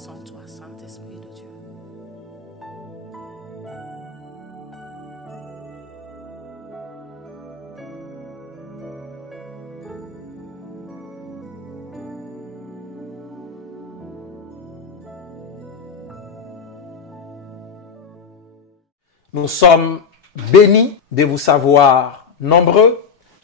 grâce en toi, Saint-Esprit de Dieu. Nous sommes bénis de vous savoir nombreux.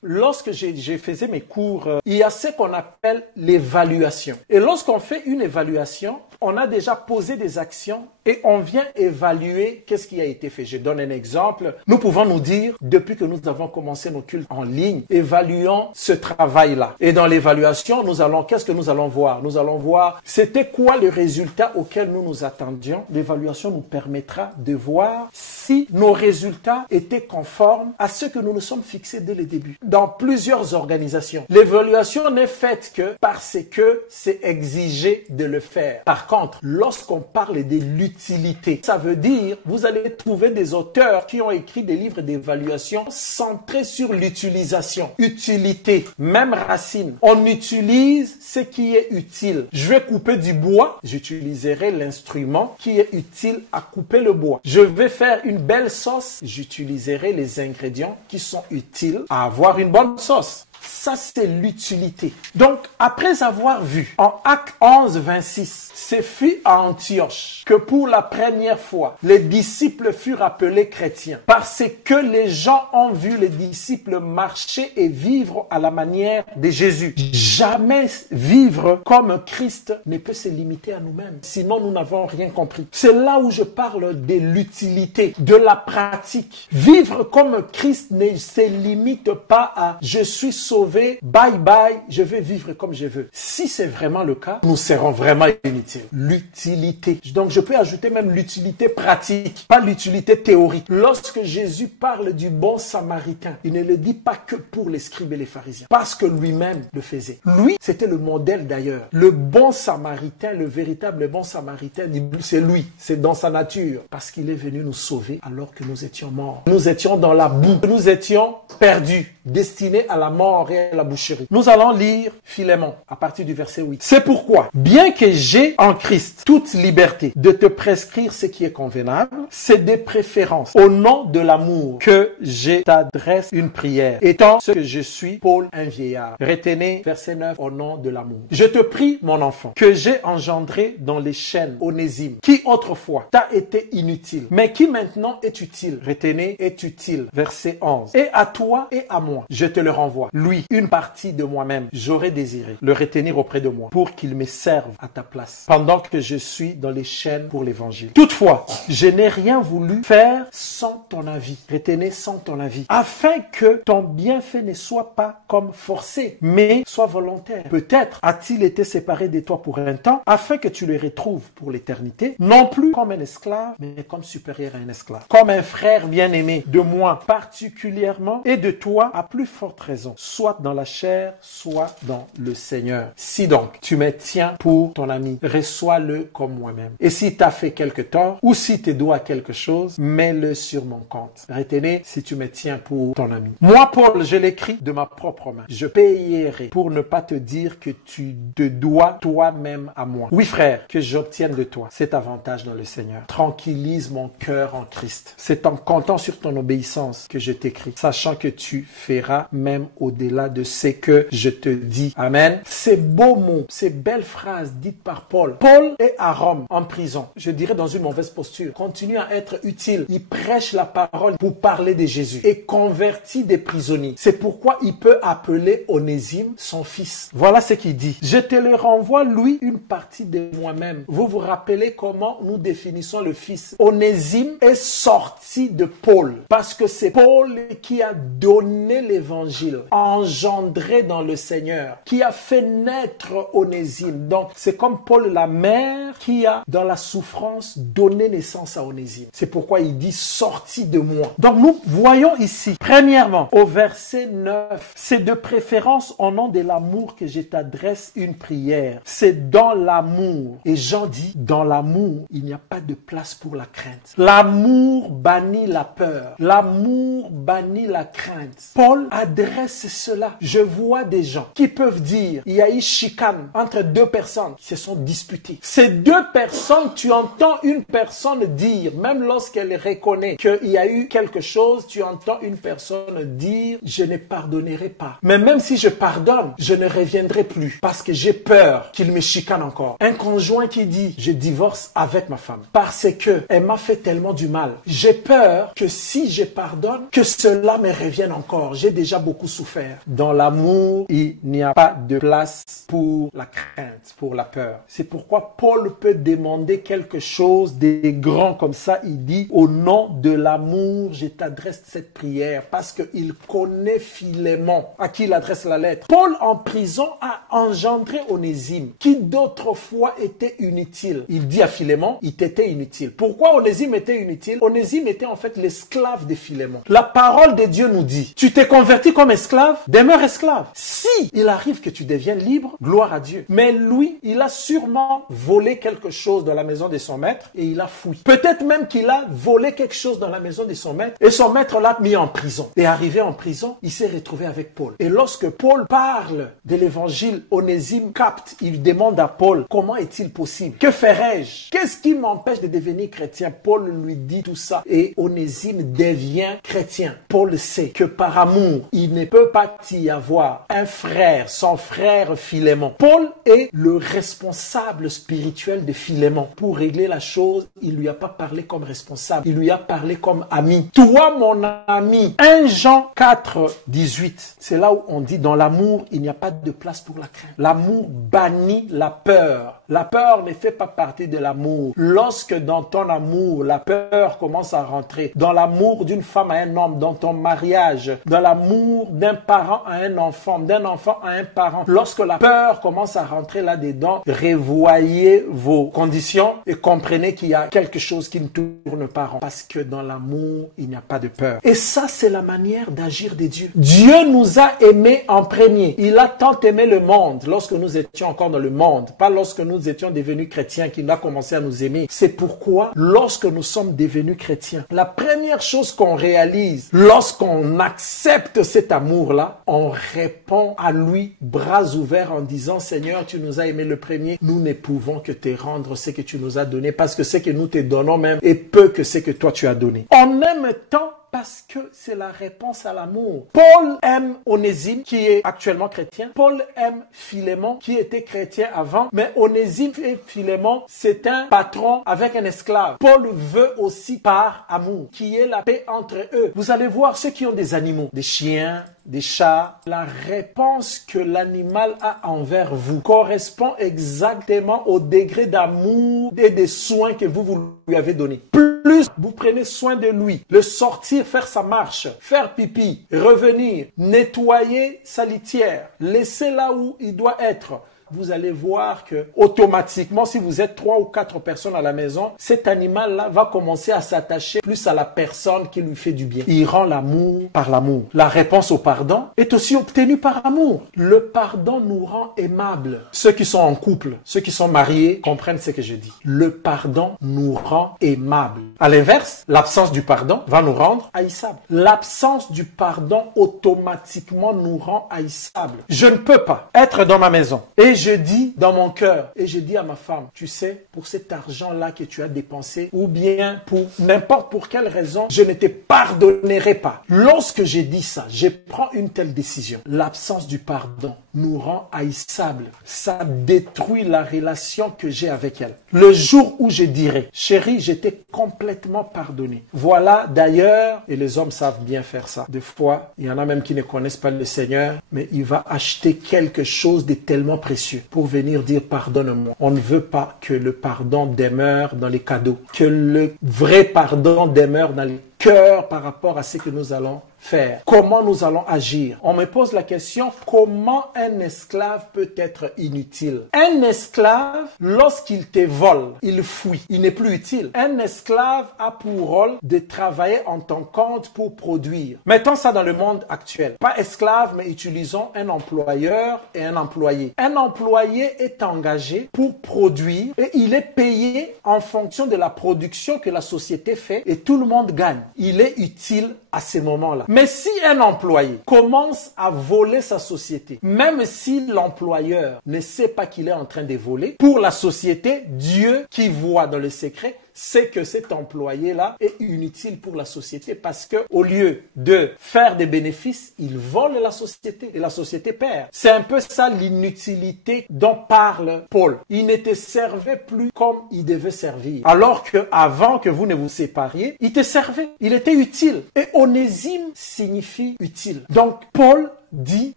Lorsque je faisais mes cours, il y a ce qu'on appelle l'évaluation. Et lorsqu'on fait une évaluation, on a déjà posé des actions et on vient évaluer qu'est-ce qui a été fait. Je donne un exemple. Nous pouvons nous dire, depuis que nous avons commencé nos cultes en ligne, évaluons ce travail-là. Et dans l'évaluation, qu'est-ce que nous allons voir? Nous allons voir, c'était quoi le résultat auquel nous nous attendions. L'évaluation nous permettra de voir si nos résultats étaient conformes à ce que nous nous sommes fixés dès le début. Dans plusieurs organisations, l'évaluation n'est faite que parce que c'est exigé de le faire. Par contre, lorsqu'on parle de l'utilité, ça veut dire vous allez trouver des auteurs qui ont écrit des livres d'évaluation centrés sur l'utilisation. Utilité, même racine. On utilise ce qui est utile. Je vais couper du bois, j'utiliserai l'instrument qui est utile à couper le bois. Je vais faire une belle sauce, j'utiliserai les ingrédients qui sont utiles à avoir une bonne sauce. Ça, c'est l'utilité. Donc, après avoir vu en Actes 11, 26, ce fut à Antioche que pour la première fois, les disciples furent appelés chrétiens. Parce que les gens ont vu les disciples marcher et vivre à la manière de Jésus. Jamais vivre comme Christ ne peut se limiter à nous-mêmes. Sinon, nous n'avons rien compris. C'est là où je parle de l'utilité, de la pratique. Vivre comme Christ ne se limite pas à « je suis sauvé, bye bye, je vais vivre comme je veux ». Si c'est vraiment le cas, nous serons vraiment inutiles. L'utilité. Donc, je peux ajouter même l'utilité pratique, pas l'utilité théorique. Lorsque Jésus parle du bon samaritain, il ne le dit pas que pour les scribes et les pharisiens, parce que lui-même le faisait. Lui, c'était le modèle d'ailleurs. Le bon samaritain, le véritable bon samaritain, c'est lui, c'est dans sa nature, parce qu'il est venu nous sauver alors que nous étions morts. Nous étions dans la boue, nous étions perdus, destinés à la mort et à la boucherie. Nous allons lire Philémon à partir du verset 8. C'est pourquoi, bien que j'ai en Christ toute liberté de te prescrire ce qui est convenable, c'est de préférence au nom de l'amour que je t'adresse une prière. Étant ce que je suis, Paul, un vieillard. Retenez verset 9, au nom de l'amour. Je te prie, mon enfant, que j'ai engendré dans les chaînes, Onésime, qui autrefois t'a été inutile, mais qui maintenant est utile. Retenez, est utile. Verset 11. Et à toi et à moi, je te le renvoie. Lui, une partie de moi-même, j'aurais désiré le retenir auprès de moi pour qu'il me serve à ta place, pendant que je suis dans les chaînes pour l'évangile. Toutefois, je n'ai rien voulu faire sans ton avis. Retenez, sans ton avis. Afin que ton bienfait ne soit pas comme forcé, mais soit volontaire. Peut-être a-t-il été séparé de toi pour un temps, afin que tu le retrouves pour l'éternité, non plus comme un esclave, mais comme supérieur à un esclave. Comme un frère bien-aimé de moi particulièrement, et de toi à plus forte raison, soit dans la chair, soit dans le Seigneur. Si donc tu me tiens pour ton ami, reçois-le comme moi-même. Et si tu as fait quelque tort, ou si tu dois quelque chose, mets-le sur mon compte. Retenez, si tu me tiens pour ton ami. Moi, Paul, je l'écris de ma propre main. Je payerai pour ne pas te dire que tu te dois toi-même à moi. Oui, frère, que j'obtienne de toi cet avantage dans le Seigneur. Tranquillise mon cœur en Christ. C'est en comptant sur ton obéissance que je t'écris, sachant que tu feras même au-delà de ce que je te dis. Amen. Ces beaux mots, ces belles phrases dites par Paul. Paul est à Rome, en prison. Je dirais dans une mauvaise posture. Continue à être utile. Il prêche la parole pour parler de Jésus et convertit des prisonniers. C'est pourquoi il peut appeler Onésime son fils. Voilà ce qu'il dit. Je te le renvoie, lui, une partie de moi-même. Vous vous rappelez comment nous définissons le fils? Onésime est sorti de Paul parce que c'est Paul qui a donné l'évangile, engendré dans le Seigneur, qui a fait naître Onésime. Donc, c'est comme Paul, la mère, qui a, dans la souffrance, donné naissance à Onésime. C'est pourquoi il dit « sorti de moi ». Donc, nous voyons ici, premièrement, au verset 9, c'est de préférence au nom de l'amour que je t'adresse une prière. C'est dans l'amour. Et Jean dit, dans l'amour, il n'y a pas de place pour la crainte. L'amour bannit la peur. L'amour bannit la crainte. Paul adresse cela. Je vois des gens qui peuvent dire, il y a eu chicane entre deux personnes qui se sont disputées. Ces deux personnes, tu entends une personne dire, même lorsqu'elle reconnaît qu'il y a eu quelque chose, tu entends une personne dire, je ne pardonnerai pas. Mais même si je pardonne, je ne reviendrai plus parce que j'ai peur qu'il me chicane encore. Un conjoint qui dit, je divorce avec ma femme parce que elle m'a fait tellement du mal. J'ai peur que si je pardonne, que cela me revienne encore. J'ai déjà beaucoup souffert. Dans l'amour, il n'y a pas de place pour la crainte, pour la peur. C'est pourquoi Paul peut demander quelque chose des grands comme ça. Il dit, au nom de l'amour, je t'adresse cette prière parce qu'il connaît Philémon à qui il adresse la lettre. Paul en prison a engendré Onésime qui d'autrefois était inutile. Il dit à Philémon, il t'était inutile. Pourquoi Onésime était inutile? Onésime était en fait l'esclave de Philémon. La parole de Dieu nous dit, tu t'es converti comme esclave, demeure esclave. Si il arrive que tu deviennes libre, gloire à Dieu. Mais lui, il a sûrement volé quelque chose dans la maison de son maître et il a fui. Peut-être même qu'il a volé quelque chose dans la maison de son maître et son maître l'a mis en prison. Et arrivé en prison, il s'est retrouvé avec Paul. Et lorsque Paul parle de l'évangile, Onésime capte. Il demande à Paul, comment est-il possible? Que ferais-je? Qu'est-ce qui m'empêche de devenir chrétien? Paul lui dit tout ça et Onésime devient chrétien. Paul sait que par amour, il ne peut pas y avoir un frère, son frère Philémon. Paul est le responsable spirituel de Philémon. Pour régler la chose, il lui a pas parlé comme responsable, il lui a parlé comme ami. Toi, mon ami. 1 Jean 4, 18. C'est là où on dit, dans l'amour, il n'y a pas de place pour la crainte. L'amour bannit la peur. La peur ne fait pas partie de l'amour. Lorsque dans ton amour, la peur commence à rentrer, dans l'amour d'une femme à un homme, dans ton mariage, dans l'amour d'un parent à un enfant, d'un enfant à un parent, lorsque la peur commence à rentrer là-dedans, revoyez vos conditions et comprenez qu'il y a quelque chose qui ne tourne pas rond. Parce que dans l'amour, il n'y a pas de peur. Et ça, c'est la manière d'agir de Dieu. Dieu nous a aimés en premier. Il a tant aimé le monde lorsque nous étions encore dans le monde, pas lorsque nous étions devenus chrétiens qu'il a commencé à nous aimer. C'est pourquoi, lorsque nous sommes devenus chrétiens, la première chose qu'on réalise, lorsqu'on accepte cet amour-là, on répond à lui, bras ouverts, en disant, Seigneur, tu nous as aimé le premier, nous ne pouvons que te rendre ce que tu nous as donné, parce que ce que nous te donnons même est peu que ce que toi tu as donné. En même temps, parce que c'est la réponse à l'amour. Paul aime Onésime, qui est actuellement chrétien. Paul aime Philémon, qui était chrétien avant. Mais Onésime et Philémon, c'est un patron avec un esclave. Paul veut aussi par amour, qui est la paix entre eux. Vous allez voir ceux qui ont des animaux, des chiens, des chats. La réponse que l'animal a envers vous correspond exactement au degré d'amour et de soins que vous lui avez donné. Plus vous prenez soin de lui, le sortir, faire sa marche, faire pipi, revenir, nettoyer sa litière, laisser là où il doit être, vous allez voir que automatiquement, si vous êtes 3 ou 4 personnes à la maison, cet animal-là va commencer à s'attacher plus à la personne qui lui fait du bien. Il rend l'amour par l'amour. La réponse au pardon est aussi obtenue par amour. Le pardon nous rend aimables. Ceux qui sont en couple, ceux qui sont mariés, comprennent ce que je dis. Le pardon nous rend aimables. À l'inverse, l'absence du pardon va nous rendre haïssables. L'absence du pardon automatiquement nous rend haïssables. Je ne peux pas être dans ma maison et je dis dans mon cœur, et je dis à ma femme, tu sais, pour cet argent-là que tu as dépensé, ou bien pour n'importe pour quelle raison, je ne te pardonnerai pas. Lorsque j'ai dit ça, je prends une telle décision. L'absence du pardon nous rend haïssables. Ça détruit la relation que j'ai avec elle. Le jour où je dirai, chérie, j'étais complètement pardonné. Voilà d'ailleurs, et les hommes savent bien faire ça. Des fois, il y en a même qui ne connaissent pas le Seigneur, mais il va acheter quelque chose de tellement précieux pour venir dire pardonne-moi. On ne veut pas que le pardon demeure dans les cadeaux, que le vrai pardon demeure dans les cœurs par rapport à ce que nous allons faire. Comment nous allons agir? On me pose la question, comment un esclave peut être inutile? Un esclave, lorsqu'il te vole, il fuit, il n'est plus utile. Un esclave a pour rôle de travailler en ton compte pour produire. Mettons ça dans le monde actuel. Pas esclave, mais utilisons un employeur et un employé. Un employé est engagé pour produire et il est payé en fonction de la production que la société fait et tout le monde gagne. Il est utile à ces moments-là. Mais si un employé commence à voler sa société, même si l'employeur ne sait pas qu'il est en train de voler, pour la société, Dieu qui voit dans le secret, c'est que cet employé-là est inutile pour la société parce que au lieu de faire des bénéfices, il vole la société et la société perd. C'est un peu ça l'inutilité dont parle Paul. Il ne te servait plus comme il devait servir. Alors que avant que vous ne vous sépariez, il te servait. Il était utile. Et onésime signifie utile. Donc Paul dit,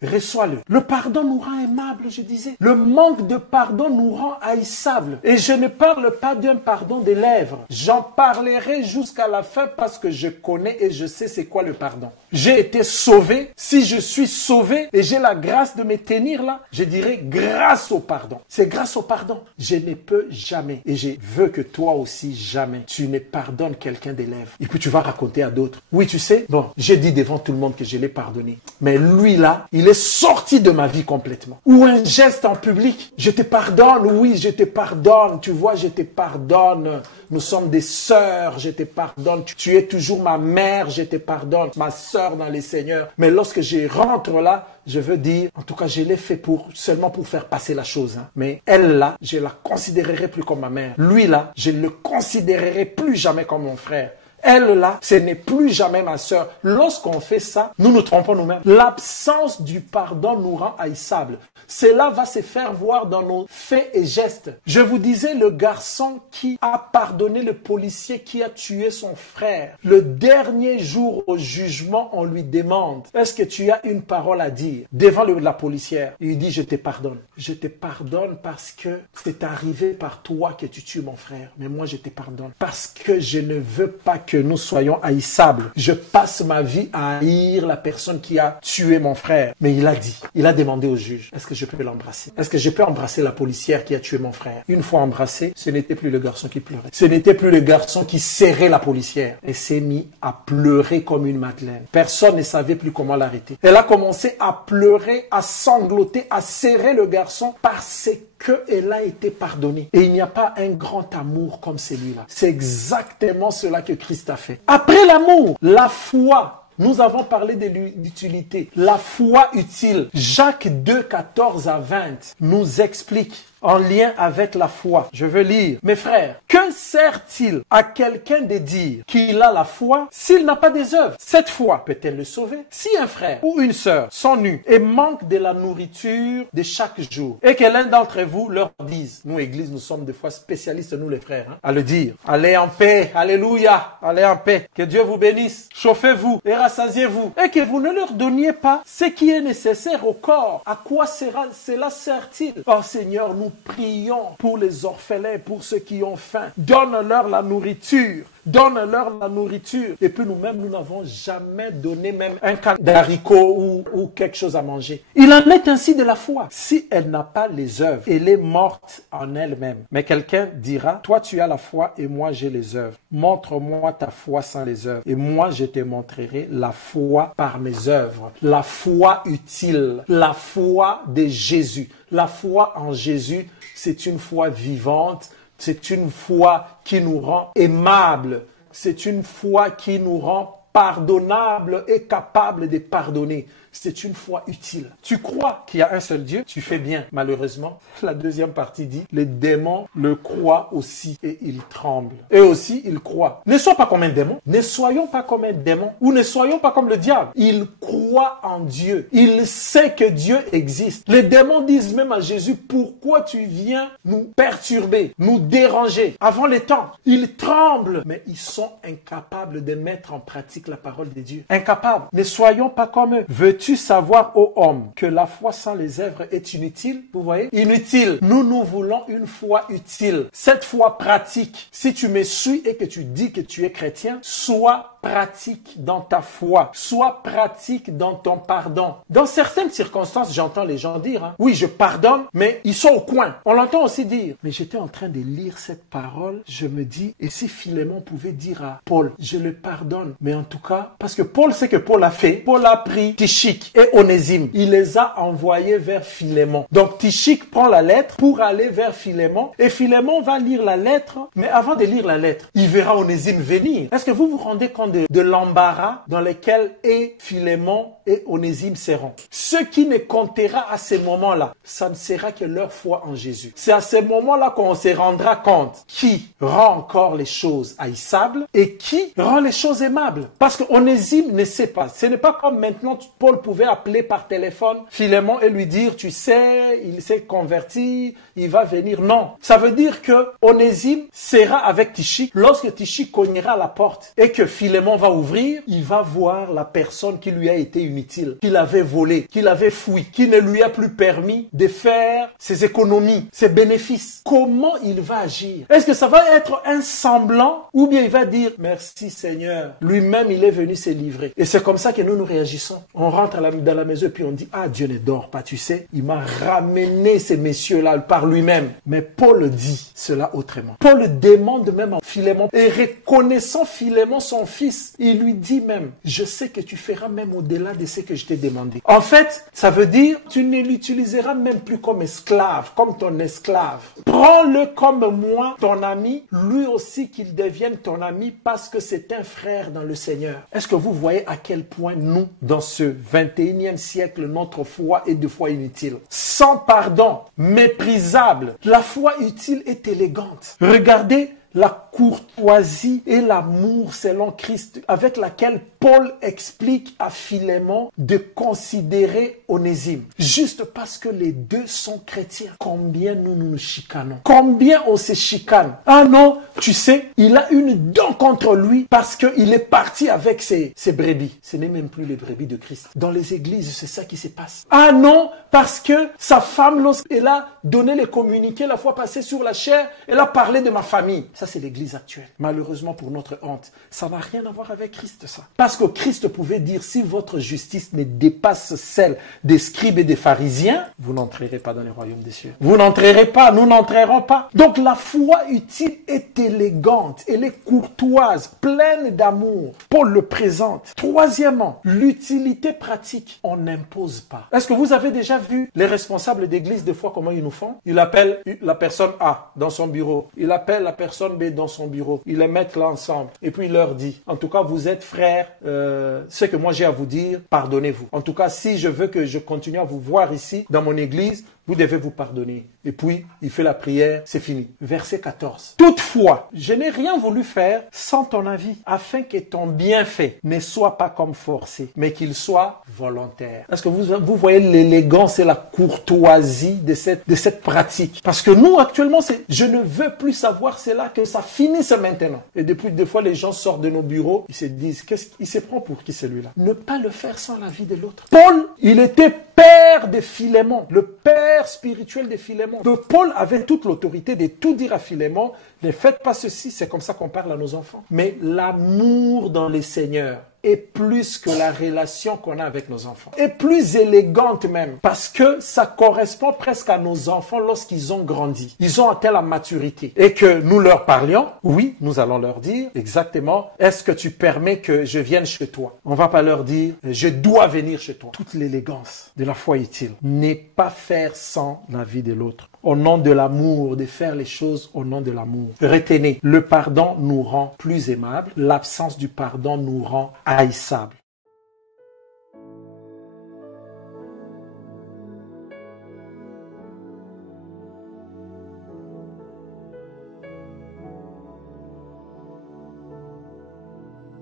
reçois-le. Le pardon nous rend aimables, je disais. Le manque de pardon nous rend haïssables. Et je ne parle pas d'un pardon des lèvres. J'en parlerai jusqu'à la fin parce que je connais et je sais c'est quoi le pardon. J'ai été sauvé. Si je suis sauvé et j'ai la grâce de me tenir là, je dirais grâce au pardon. C'est grâce au pardon. Je ne peux jamais, et je veux que toi aussi jamais, tu ne pardonnes quelqu'un des lèvres. Et puis tu vas raconter à d'autres. Oui, tu sais, bon, j'ai dit devant tout le monde que je l'ai pardonné. Mais lui là, il est sorti de ma vie complètement. Ou un geste en public. Je te pardonne, oui, je te pardonne. Tu vois, je te pardonne. Nous sommes des sœurs, je te pardonne. Tu es toujours ma mère, je te pardonne. Ma sœur dans les Seigneurs. Mais lorsque je rentre là, je veux dire, en tout cas, je l'ai fait seulement pour faire passer la chose. Hein. Mais elle là, je la considérerai plus comme ma mère. Lui là, je ne le considérerai plus jamais comme mon frère. Elle là, ce n'est plus jamais ma sœur. Lorsqu'on fait ça, nous nous trompons nous-mêmes. L'absence du pardon nous rend haïssables. Cela va se faire voir dans nos faits et gestes. Je vous disais, le garçon qui a pardonné le policier qui a tué son frère. Le dernier jour au jugement, on lui demande, est-ce que tu as une parole à dire devant la policière? Il dit, je te pardonne. Je te pardonne parce que c'est arrivé par toi que tu tues mon frère. Mais moi, je te pardonne. Parce que je ne veux pas que nous soyons haïssables. Je passe ma vie à haïr la personne qui a tué mon frère. Mais il a demandé au juge, est-ce que je peux l'embrasser? Est-ce que je peux embrasser la policière qui a tué mon frère? Une fois embrassé, ce n'était plus le garçon qui pleurait. Ce n'était plus le garçon qui serrait la policière. Elle s'est mise à pleurer comme une madeleine. Personne ne savait plus comment l'arrêter. Elle a commencé à pleurer, à sangloter, à serrer le garçon parce qu'elle a été pardonnée. Et il n'y a pas un grand amour comme celui-là. C'est exactement cela que Christ a fait. Après l'amour, la foi. Nous avons parlé de l'utilité. La foi utile. Jacques 2, 14 à 20 nous explique en lien avec la foi. Je veux lire. Mes frères, que sert-il à quelqu'un de dire qu'il a la foi s'il n'a pas des œuvres? Cette foi peut-elle le sauver? Si un frère ou une sœur sont nus et manquent de la nourriture de chaque jour et que l'un d'entre vous leur dise, nous église, nous sommes des fois spécialistes, nous les frères, à le dire, allez en paix, alléluia, allez en paix, que Dieu vous bénisse, chauffez-vous et rassasiez-vous, et que vous ne leur donniez pas ce qui est nécessaire au corps, à quoi cela sert-il? Oh Seigneur, nous prions pour les orphelins, pour ceux qui ont faim. Donne-leur la nourriture. Donne-leur la nourriture. Et puis nous-mêmes, nous n'avons jamais donné même un can d'haricots ou quelque chose à manger. Il en est ainsi de la foi. Si elle n'a pas les œuvres, elle est morte en elle-même. Mais quelqu'un dira, toi tu as la foi et moi j'ai les œuvres. Montre-moi ta foi sans les œuvres. Et moi je te montrerai la foi par mes œuvres. La foi utile. La foi de Jésus. La foi en Jésus, c'est une foi vivante. C'est une foi qui nous rend aimables. C'est une foi qui nous rend pardonnables et capables de pardonner. C'est une foi utile. Tu crois qu'il y a un seul Dieu, tu fais bien. Malheureusement, la deuxième partie dit, les démons le croient aussi et ils tremblent. Eux aussi, ils croient. Ne sois pas comme un démon. Ne soyons pas comme un démon ou ne soyons pas comme le diable. Il croit en Dieu. Il sait que Dieu existe. Les démons disent même à Jésus, pourquoi tu viens nous perturber, nous déranger avant les temps? Ils tremblent, mais ils sont incapables de mettre en pratique la parole de Dieu. Incapables. Ne soyons pas comme eux. Veux-tu savoir, ô homme, que la foi sans les œuvres est inutile? Vous voyez? Inutile. Nous voulons une foi utile. Cette foi pratique. Si tu me suis et que tu dis que tu es chrétien, sois pratique dans ta foi. Sois pratique dans ton pardon. Dans certaines circonstances, j'entends les gens dire, oui, je pardonne, mais ils sont au coin. On l'entend aussi dire. Mais j'étais en train de lire cette parole, je me dis, et si Philémon pouvait dire à Paul, je le pardonne, mais en tout cas, parce que Paul sait que Paul a fait, Paul a pris Tychik et Onésime. Il les a envoyés vers Philémon. Donc Tychik prend la lettre pour aller vers Philémon, et Philémon va lire la lettre, mais avant de lire la lettre, il verra Onésime venir. Est-ce que vous vous rendez compte de l'embarras dans lequel Philémon et Onésime seront. Ce qui ne comptera à ces moments-là, ça ne sera que leur foi en Jésus. C'est à ces moments-là qu'on se rendra compte qui rend encore les choses haïssables et qui rend les choses aimables. Parce que Onésime ne sait pas. Ce n'est pas comme maintenant Paul pouvait appeler par téléphone Philémon et lui dire, tu sais, il s'est converti, il va venir. Non. Ça veut dire que Onésime sera avec Tichy. Lorsque Tichy cognera à la porte et que Philémon va ouvrir, il va voir la personne qui lui a été inutile, qu'il avait volé, qu'il avait fui, qui ne lui a plus permis de faire ses économies, ses bénéfices. Comment il va agir? Est-ce que ça va être un semblant ou bien il va dire merci Seigneur, lui-même il est venu se livrer. Et c'est comme ça que nous réagissons. On rentre dans la maison et puis on dit ah Dieu ne dort pas, tu sais, il m'a ramené ces messieurs-là par lui-même. Mais Paul dit cela autrement. Paul demande même à Philémon et reconnaissant Philémon son fils, il lui dit même je sais que tu feras même au-delà de ce que je t'ai demandé. En fait, ça veut dire tu ne l'utiliseras même plus comme esclave, comme ton esclave. Prends-le comme moi, ton ami, lui aussi qu'il devienne ton ami parce que c'est un frère dans le Seigneur. Est-ce que vous voyez à quel point nous, dans ce 21e siècle, notre foi est de foi inutile? Sans pardon, méprisable. La foi utile est élégante. Regardez la courtoisie et l'amour selon Christ avec laquelle Paul explique à Philémon de considérer Onésime. Juste parce que les deux sont chrétiens. Combien nous nous chicanons? Combien on se chicane? Ah non, tu sais, il a une dent contre lui parce qu'il est parti avec ses brebis. Ce n'est même plus les brebis de Christ. Dans les églises, c'est ça qui se passe. Ah non, parce que sa femme, lorsqu'elle a donné les communiqués la fois passée sur la chair, elle a parlé de ma famille. Ça, c'est l'église actuelle. Malheureusement, pour notre honte, ça n'a rien à voir avec Christ, ça. Parce que Christ pouvait dire, si votre justice ne dépasse celle des scribes et des pharisiens, vous n'entrerez pas dans le royaume des cieux. Vous n'entrerez pas, nous n'entrerons pas. Donc, la foi utile est élégante, elle est courtoise, pleine d'amour. Paul le présente. Troisièmement, l'utilité pratique. On n'impose pas. Est-ce que vous avez déjà vu les responsables d'église, des fois, comment ils nous font? Ils appellent la personne A dans son bureau. Il appelle la personne B dans son bureau. Ils les mettent là ensemble. Et puis il leur dit, en tout cas, vous êtes frères, ce que moi j'ai à vous dire, pardonnez-vous. En tout cas, si je veux que je continue à vous voir ici, dans mon église, vous devez vous pardonner. Et puis, il fait la prière, c'est fini. Verset 14. Toutefois, je n'ai rien voulu faire sans ton avis, afin que ton bienfait ne soit pas comme forcé, mais qu'il soit volontaire. Est-ce que vous voyez l'élégance et la courtoisie de cette pratique? Parce que nous, actuellement, c'est je ne veux plus savoir cela, que ça finisse maintenant. Et depuis, des fois, les gens sortent de nos bureaux, ils se disent, qu'est-ce qu'il se prend pour qui celui-là? Ne pas le faire sans l'avis de l'autre. Paul, il était père de Philémon, le père spirituel de Philémon. Donc Paul avait toute l'autorité de tout dire à Philémon, ne faites pas ceci, c'est comme ça qu'on parle à nos enfants. Mais l'amour dans le Seigneur est plus que la relation qu'on a avec nos enfants. Est plus élégante même, parce que ça correspond presque à nos enfants lorsqu'ils ont grandi. Ils ont atteint la maturité. Et que nous leur parlions, oui, nous allons leur dire exactement, est-ce que tu permets que je vienne chez toi? On va pas leur dire, je dois venir chez toi. Toute l'élégance de la foi utile n'est pas faire sans l'avis de l'autre. Au nom de l'amour, de faire les choses au nom de l'amour. Retenez, le pardon nous rend plus aimables, l'absence du pardon nous rend haïssables.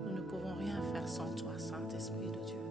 Nous ne pouvons rien faire sans toi, Saint-Esprit de Dieu.